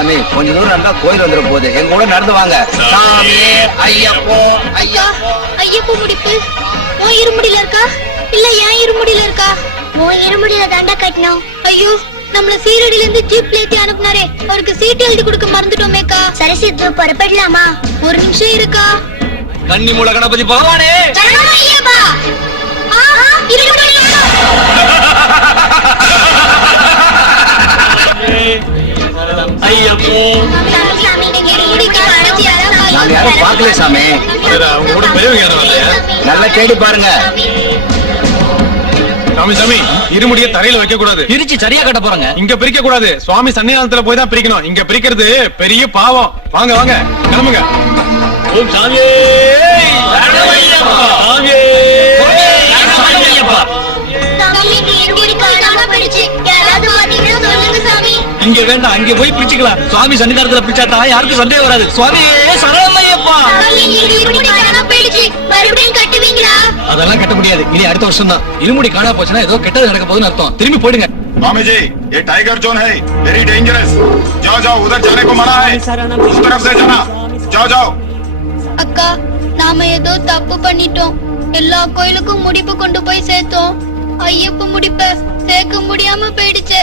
சாமி, கொஞ்ச தூரம் இருந்தா கோயில் வந்துட போகுது. எங்க கூட நடந்து வாங்க. சாமி ஐயப்போ ஐயப்போ. ஐயப்போ முடிப்பு உன் இருமுடியில இருக்கா இல்ல ஏன் இருமுடியில இருக்கா? உன் இருமுடியில தாண்டா கட்டணும். ஐயோ, நம்மள சீரடியில இருந்து ஜீப்ல ஏத்தி அனுப்புனாரே, அவருக்கு சீட் எழுதி கொடுக்க மறந்துட்டோமேக்கா. சரி சித்து, புறப்படலாமா? ஒரு நிமிஷம் இருக்கா. கன்னி மூல கணபதி பகவானே, ஐயப்பா. ஐயப்போ. நாங்க யாரும் பாக்கல சாமி. நல்லா தேடி பாருங்க. சாமி சாமி, இருமுடிய தரையில வைக்க கூடாது. பிரிச்சு சரியா கட்ட போறாங்க. இங்க பிரிக்க கூடாது. சுவாமி சன்னிதானத்துல போய் தான் பிரிக்கணும். இங்க பிரிக்கிறது பெரிய பாவம். வாங்க வாங்க, கிளம்புங்க. ஓம் சாமி. இங்க வேண்டாம், அங்க போய் பிரிச்சுக்கலாம். சுவாமி சன்னிதானத்துல பிரிச்சாட்டா யாருக்கும் சந்தேகம் வராது. சுவாமி சரணமையப்பா. அதெல்லாம் கட்ட முடியாது. இனி அடுத்த வருஷம் தான். இருமுடி காணா போச்சுன்னா ஏதோ கெட்டது நடக்க போகுதுன்னு அர்த்தம். திரும்பி போயிடுங்க. स्वामी जी, ये टाइगर जोन है, वेरी डेंजरस. जाओ जाओ, उधर जाने को मना है. उस तरफ से जाना. जाओ जाओ. அக்கா, நாம ஏதோ தப்பு பண்ணிட்டோம். எல்லா கோயிலுக்கும் முடிப்பு கொண்டு போய் சேர்த்தோம். ஐயப்ப முடிப்ப சேர்க்க முடியாம போயிடுச்சு.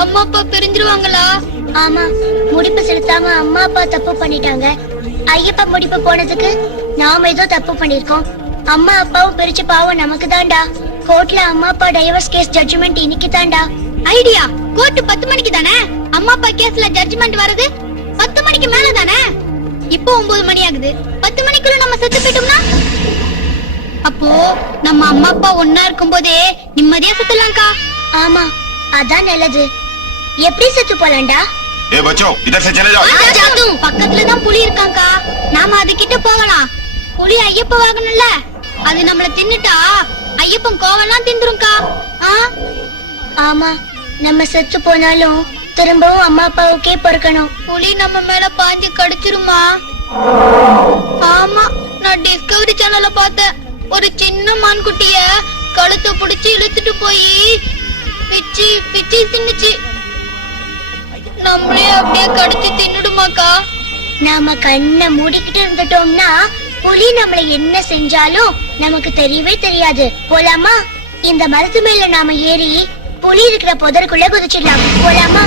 அம்மா அப்பா பிரிஞ்சிருவாங்களா? ஆமா, முடிப்பு செலுத்தாம அம்மா அப்பா தப்பு பண்ணிட்டாங்க. ஐயப்ப முடிப்பு போனதுக்கு நாம ஏதோ தப்பு பண்ணிருக்கோம். அம்மா அப்பாவும் பிரிச்ச பாவம் நமக்கு தான்டா. கோர்ட்ல அம்மா அப்பா டைவர்ஸ் கேஸ் ஜட்ஜ்மெண்ட் இன்னைக்கு தான்டா. ஐடியா, கோர்ட் 10 மணிக்கு தானே? அம்மா அப்பா கேஸ்ல ஜட்ஜ்மெண்ட் வரது 10 மணிக்கு மேல தானே? இப்போ 9 மணி ஆகுது. 10 மணிக்குள்ள நம்ம செத்து போயிட்டோம்னா அப்போ நம்ம அம்மா அப்பா ஒன்னா இருக்கும் போதே நிம்மதியா செத்துலாம்க்கா. ஆமா, அதான் நல்லது. எப்படி செத்து போலாம்டா? ए बच्चों, इधर से चले जाओ. பக்கத்துல தான் புலி இருக்காங்கா. நாம அது கிட்ட போகலாம். புலி ஐயப்ப வாகனம்ல, அது நம்மள தின்னுட்டா ஐயப்பன் கோவெல்லாம் தின்றும்க்கா. ஆமா, நம்ம செத்து போனாலும் திரும்பவும் அம்மா அப்பாவுக்கே பொறுக்கணும். புலி நம்ம மேல பாஞ்சு கடிச்சிருமா? ஆமா, நான் டிஸ்கவரி சேனல்ல பார்த்தேன். ஒரு சின்ன மான்குட்டிய கழுத்தை பிடிச்சு இழுத்துட்டு போய் பிச்சி பிச்சி தின்னுச்சு. நம்மளே அப்படியே கடிச்சு தின்னுடுமாக்கா? நாம கண்ணை மூடிக்கிட்டு இருந்துட்டோம்னா புலி நம்மள என்ன செஞ்சாலும் நமக்கு தெரியவே தெரியாது. போலாமா? இந்த மரத்து மேல நாம ஏறி புலி இருக்கிற புதருக்குள்ள குதிச்சிடலாம். போலாமா?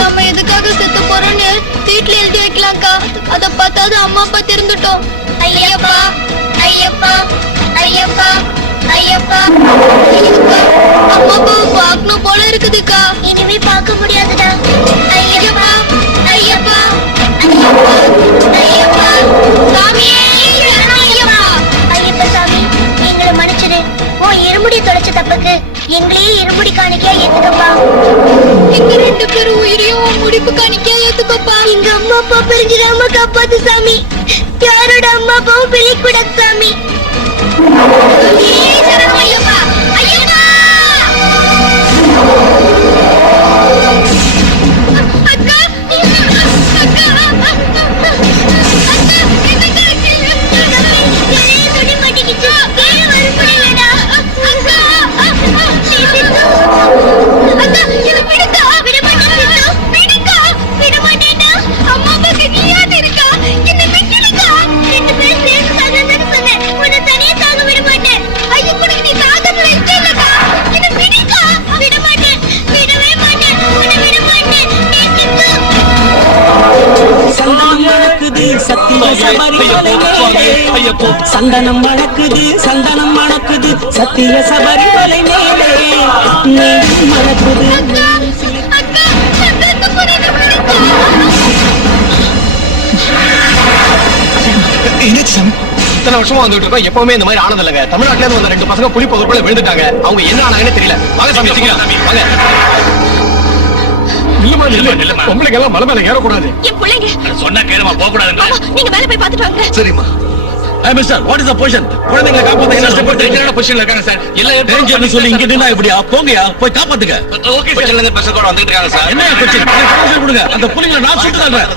நம்ம எதுக்காக செத்து போறோம்னு சீட்ல எழுதி வைக்கலாம்க்கா. அத பார்த்தாது அம்மா அப்பா தெரிந்துட்டோம். ஐயப்பா ஐயப்பா ஐயப்பா ஐயப்பா. அம்மா அப்பாவை பார்க்கணும் போல இருக்குதுக்கா. இனிமே பார்க்க முடியாதுடா. ஐயப்பா ஐயப்பா ஐயப்பா ஐயப்பா. சாமியே ஐயப்பா. ஐயப்பா சாமி, எங்களை மன்னிச்சிடு. உன் இருமுடி தொலைச்ச தப்புக்கு எங்களையே இருமுடி காணிக்கையா ஏத்துக்கப்பா. எங்க 2 பேரும் உயிரையும் முடிப்பு காணிக்கையா ஏத்துக்கப்பா. எங்க அம்மா அப்பா பிரிஞ்சிடாம காப்பாத்து சாமி. யாரோட அம்மா அப்பாவும் பிரிக்கூடாது சாமி. ஐயப்பா ஐயப்பா. அக்கா சந்தனம் மணக்குது சந்தனம் மணக்குது சத்திய சபரிமலை மேலே மணக்குது. இத்தனை வருஷமா வந்துட்டு இருக்கோம். எப்பவுமே இந்த மாதிரி ஆனது இல்லங்க. தமிழ்நாட்டுல இருந்து வந்த 2 பசங்க புலி பொதுக்குள்ள விழுந்துட்டாங்க. அவங்க என்ன ஆனாங்கன்னு தெரியல. வாங்க சாமி, சீக்கிரம் வாங்க. இல்லமா, பொம்பளைங்க எல்லாம் மலை மேல ஏறக்கூடாது. என் பிள்ளைங்க சொன்னா கேளுமா, போக கூடாதுங்க. நீங்க மேல போய் பாத்துட்டு வாங்க. சரிம்மா. Mister, what is the position? குழந்தைகளை காப்பாத்த என்ன ஸ்டெப் டேஞ்சரான பொசிஷன்ல இருக்காங்க சார். இல்ல டேஞ்சர்னு சொல்லி இங்க நின்னா எப்படியா? போங்கயா, போய் காப்பாத்துங்க. Okay sir. பசங்க கூட வந்துட்டு இருக்காங்க சார். என்ன கொச்சின்? பர்மிஷன் கொடுங்க. அந்த புலிங்களை நான் சுட்டு தள்ளுறேன்.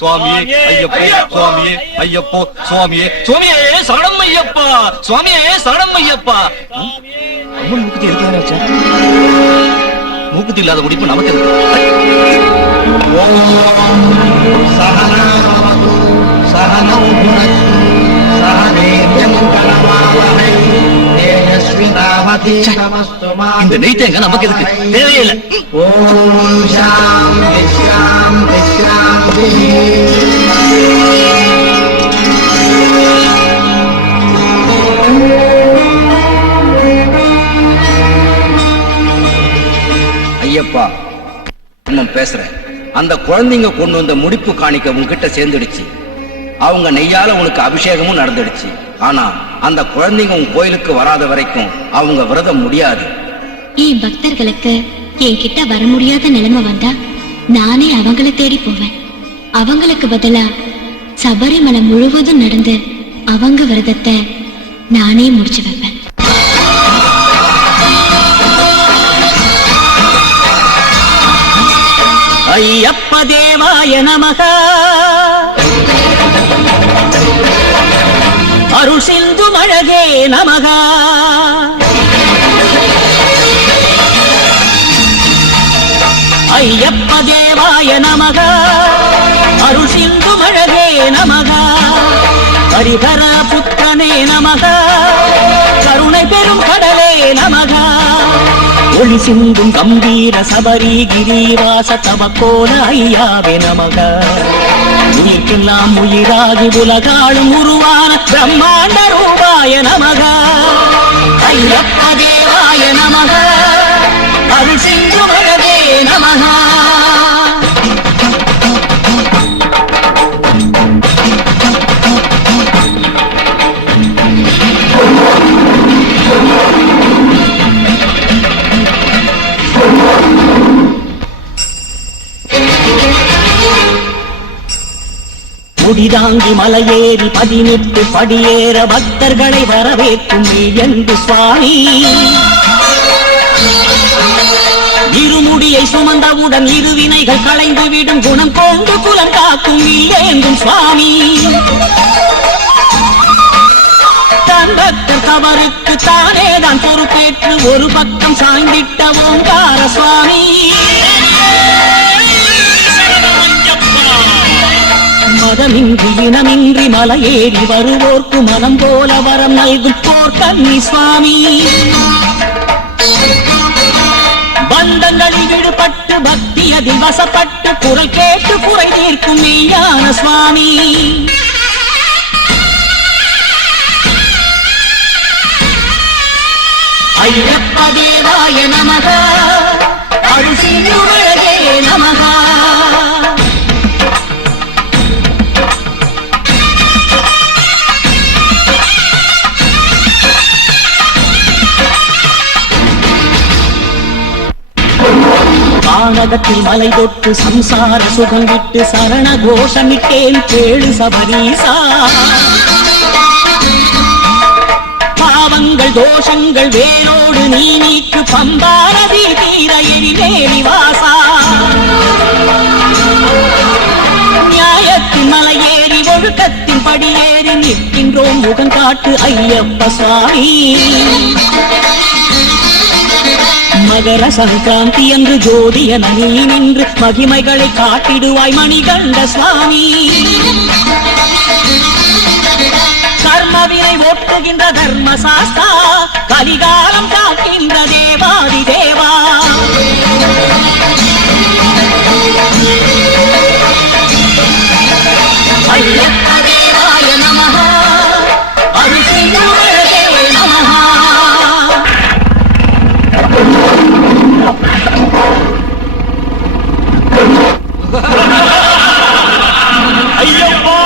சுவாமியே ஐயப்போ சுவாமியே ஐயப்போ சுவாமியே சுவாமியே சரணம் ஐயப்பா சுவாமியே சரணம் ஐயப்பா அம்மன் மூக்குத்தி இருக்காச்சு மூக்குத்தி இல்லாத முடிப்பு நமக்கு இருக்கு இந்த நெய்த்தேங்க நமக்கு இருக்கு தேவையில்லை ஓம் சாந்தி சாந்தி சாந்தி. ஐயப்பா இன்னும் பேசுறேன். அந்த குழந்தைங்க கொண்டு வந்த முடிப்பு காணிக்க உன்கிட்ட சேர்ந்துடுச்சு. அவங்க நெய்யால உனக்கு அபிஷேகமும் நடந்துடுச்சு. ஆனா அந்த குழந்தைங்க உன் கோயிலுக்கு வராத வரைக்கும் அவங்க விரதம் முடியாது. என் பக்தர்களுக்கு என்கிட்ட வர முடியாத நிலைமை வந்தா நானே அவங்கள தேடி போவேன். அவங்களுக்கு பதிலா சபரிமலை முழுவதும் நடந்து அவங்க விரதத்தை நானே முடிச்சு வைப்பேன். ஐயப்ப தேவாய நமக. அருள் சிந்து அழகே நமக. ஐயப்ப தேவாய நமக. அருள் சிந்து அழகே நமக. ஹரிஹர புத்திரனே நமக. கருணை பெரும் கடலே நமக. ஒளி சிந்தும் கம்பீர சபரி கிரிவாச தவக்கோல ஐயாவே நமக. உயிர்க்கெல்லாம் உயிராகி உலகாளும் உருவான பிரம்மாண்ட ரூபாய நமக. ஐயப்ப தேவாய நமக. அருள் சிந்து அழகே நமக. முடிதாங்கி மலையேறி 18 படியேற பக்தர்களை வரவேற்கும் என்று சுவாமி. இருமுடியை சுமந்தவுடன் இருவினைகள் களைந்து விடும் குணம் கொண்டு குலம் காக்கும் என்றும் சுவாமி. தன் பக்தர் தவறுக்கு தானேதான் பொறுப்பேற்று ஒரு பக்கம் சாய்ந்திட்ட ஓங்கார சுவாமி. மதமின்றி இனமின்றி மலையேறி வருவோர்க்கு மனம் போல வரம் நல்கும் போர் கன்னி சுவாமி. பந்தங்களில் விடுபட்டு பக்தி அதில் வசப்பட்டு குரல் கேட்டு குறை தீர்க்கும் மெய்யான சுவாமி. ஐயப்ப தேவாய நமக. அருள் சிந்து அழகே நமக. கானகத்தில் மலை தொட்டு சம்சார சுகம் விட்டு சரண கோஷமிட்டேன் கேளு சபரீசா. பாவங்கள் தோஷங்கள் வேலோடு நீ நீக்கு பம்பாரதி தீர எரிவேலி வாசா. நியாயத்தின் மலையேறி ஒழுக்கத்தின் படியேறி நிற்கின்றோம் முகம் காட்டு ஐயப்ப சுவாமி. மகர சங்கராந்தி என்று ஜோதியன நீ நின்று மகிமைகளை காட்டிடுவாய் மணிகண்ட சுவாமி. கர்மவினை ஓட்டுகின்ற தர்ம சாஸ்தா கலிகாலம் காக்கின்ற தேவாதி தேவா. ஐயப்ப தேவாய நமக. அருள் சிந்து அழகே நமக. ஐயப்பா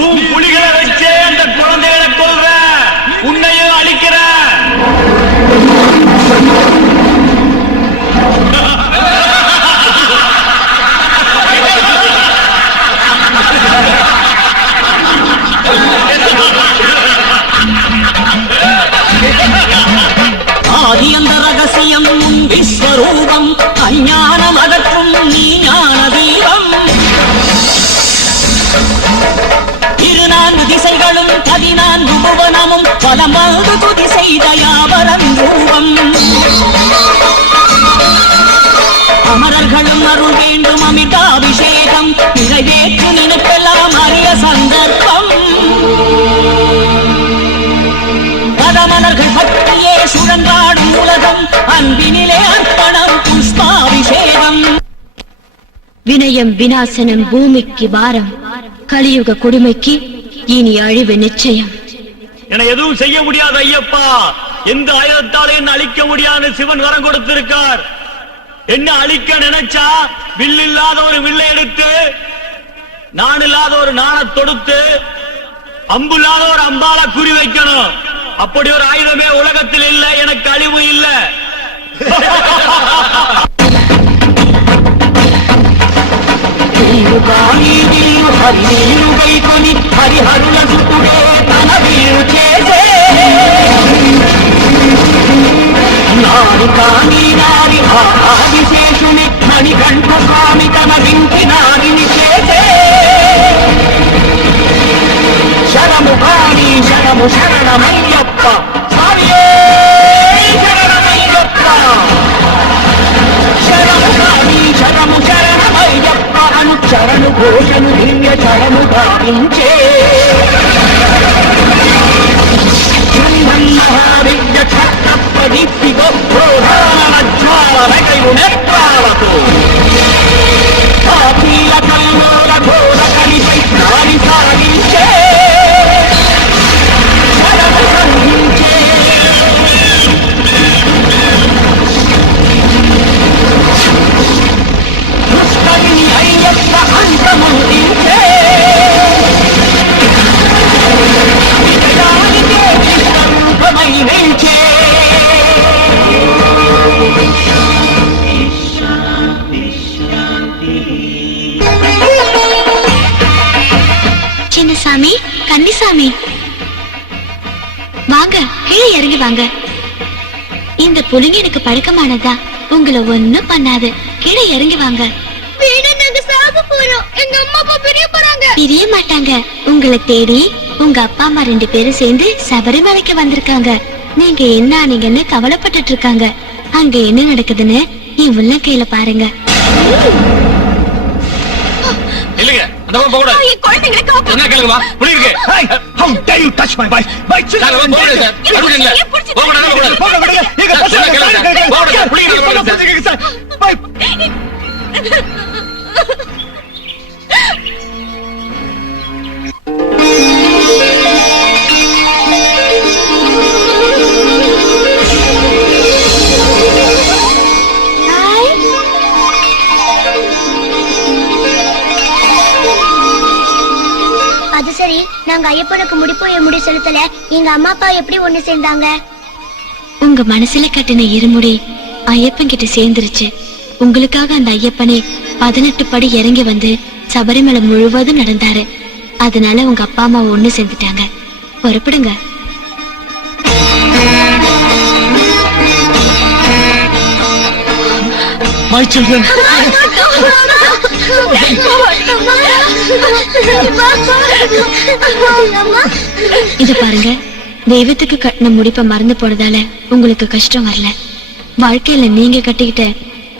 உன் புலிகளை வச்சே அந்த குழந்தைகளை கொல்ற உன்னையும் அழிக்கிற. ஆதி அந்த ரகசியம் உன் விஸ்வரூபம் அஞ்ஞானம் அகற்றும் நீ ஞான தீபம். 14 புவனமும் பலம் வந்து துதி செய்த யாவரன் ரூபம். அமரர்களும் அருள் வேண்டும் அமிர்தாபிஷேகம் நிறைவேற்று நினைப்பெல்லாம் அரிய சந்தர்ப்பம். பதமலர்கள் பற்றியே சுழன்றாடும் உலகம் அன்பினிலே அர்ப்பணம் புஷ்பாபிஷேகம். வினயம் விநாசனம் பூமிக்கு பாரம் கலியுக கொடுமைக்கு இனி அழிவு நிச்சயம். என எதுவும் செய்ய முடியாது ஐயப்பா. எந்த ஆயுதத்தாலே என்ன அழிக்க முடியாது சிவன் வரம் கொடுத்திருக்கார். என்ன அழிக்க நினைச்சா வில் இல்லாத ஒரு வில்லை எடுத்து, நான் இல்லாத ஒரு நாணை தொடுத்து, அம்பு இல்லாத ஒரு அம்பால குறி வைக்கணும். அப்படி ஒரு ஆயுதமே உலகத்தில் இல்லை. எனக்கு அழிவு இல்லை. హరిహరుల సుతుడే తన వీరు చేసే నాడి కాని నాడి ఆదిశేషుని మణికంఠ స్వామి తన వింటి నాడిని చేసే శరము కాని శరము శరణమయ్యప్ప స్వామియే శరణమయ్యప్ప శరము కాని శరము శరణమయ్యప్ప చరణు ఘోషను దివ్య చరణు ధారించే మహావిద్య క్షత్రప్రదీప్తి గోధానజ్వాలతో కాపీల కల్లోల ఘోర కలిపై దారి సాగించే శరణు సంధించే దుష్టని అయ్యప్ప అంతముందించే విజయానికే విశ్వరూపమై నిలిచే. சின்னசாமி கன்னிசாமி வாங்க, கீழே இறங்கி வாங்க. இந்த புலிங்க எனக்கு பழக்கமானதா, உங்களை ஒண்ணும் பண்ணாது. கீழே இறங்கி வாங்க. எங்க அம்மா அப்பா பிரிய மாட்டாங்க. உங்களை தேடி உங்க அப்பா அம்மா 2 பேரும் சேர்ந்து சபரிமலைக்கு வந்திருக்காங்க. நீங்க என்ன ஆனீங்கன்னு கவலைப்பட்டுட்டு இருக்காங்க. அங்க என்ன நடக்குதுன்னு என் உள்ள கையில பாருங்க. இல்லைங்க, அந்த பக்கம் போக கூடாது. குழந்தைங்களை காப்பாத்து. என்ன கேளுங்க, புடி இருக்கு. Hey, how dare you touch my wife? My children. போக கூடாது சார். அனுப்புங்க. போக கூடாது, போக கூடாது. போக விடுங்க. நீங்க சார், கேளுங்க சார். போக கூடாது, புடி இருக்கு, போக கூடாது சார். Bye. அது சரி, நாங்க ஐயப்பனுக்கு முடி செலுத்தல. எங்க அம்மா அப்பா எப்படி ஒண்ணு சேர்ந்தாங்க? உங்க மனசுல கட்டின இருமுடி ஐயப்பன் கிட்ட சேர்ந்துருச்சு. உங்களுக்காக அந்த ஐயப்பனே 18 படி இறங்கி வந்து சபரிமலை முழுவதும் நடந்தாரு. அதனால உங்க அப்பா அம்மா ஒண்ணு சேர்ந்துட்டாங்க. புறப்படுங்க. My children. இது பாருங்க, தெய்வத்துக்கு கட்டின முடிப்ப மறந்து போனதால உங்களுக்கு கஷ்டம் வரல. வாழ்க்கையில நீங்க கட்டிக்கிட்ட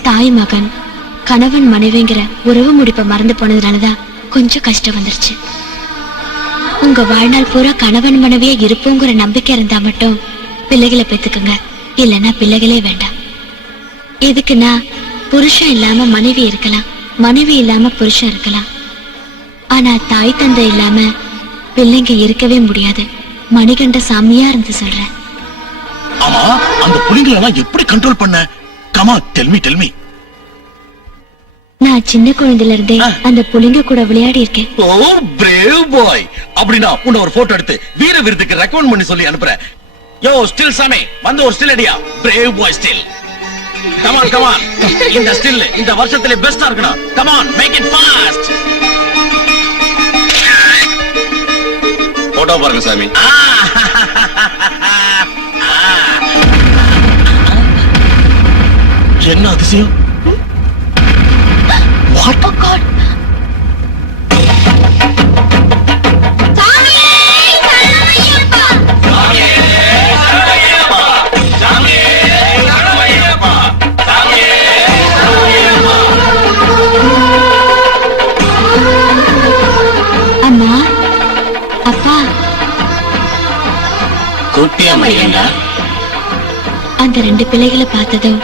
தாய் மகன் கணவன் மனைவிங்கிற உறவு முடிப்ப மறந்து போனதுனாலதான் கொஞ்சம் கஷ்டம் வந்துருச்சு. உங்க வாழ்நாள் பூரா கணவன் மனைவியா இருப்போங்கிற நம்பிக்கை இருந்தா மட்டும் பிள்ளைகளை பெத்துக்குங்க. இல்லைன்னா பிள்ளைகளே வேண்டாம். எதுக்குன்னா, புருஷன் இல்லாம மனைவி இருக்கலாம், மனைவி இல்லாம புருஷன் இருக்கலாம். ஆனா தாய் தந்தை இல்லாம பிள்ளைங்க இருக்கவே முடியாது. மணிகண்ட சாமியா இருந்து சொல்றேன். ஆமா, அந்த புலிங்களை எல்லாம் எப்படி கண்ட்ரோல் பண்ண? Comma, tell me. நான் சின்ன குழந்தையில இருந்தே அந்த புலிங்க கூட விளையாடி இருக்கேன். ஓ, பிரேவ் பாய். அப்படினா உன்னை ஒரு போட்டோ எடுத்து வீர விருதுக்கு ரெக்கமெண்ட் பண்ணி சொல்லி அனுப்புறேன். யோ ஸ்டில் சாமி, வந்து ஒரு ஸ்டில் அடியா. Brave boy still. Come on. இந்த ஸ்டில் இந்த வருஷத்துல பெஸ்டா இருக்கணும். Come on, make it fast. Photo பாருங்க சாமி. என்ன அதிசயம்? What? Oh God. சாமி! கூப்பிட்டியா மையண்டா? அந்த 2 பிள்ளைகளை பார்த்ததும்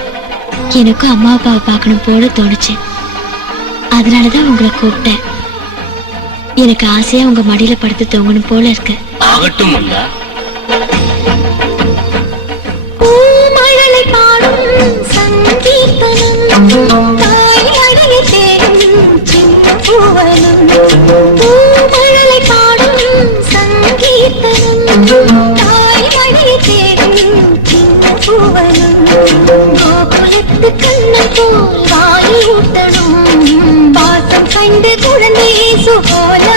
எனக்கும் அம்மா அப்பாவை பார்க்கணும் போல தோணுச்சு. அதனாலதான் உங்களை கூப்பிட்டேன். எனக்கு ஆசையா உங்க மடியில படுத்து தூங்கணும் போல இருக்கு. ஆகட்டும் அண்ணா. மழலை பாடும் சங்கீதனம் தாய் மடியை தேடும் சின்ன பூவனம். மழலை பாடும் சங்கீதனம் தாய் மடியை தேடும் சின்ன பூவனம். கோகுலத்து கண்ணன் போல் வாய் ஊட்டணும் பாசம் கண்டு குழந்தை சுகோல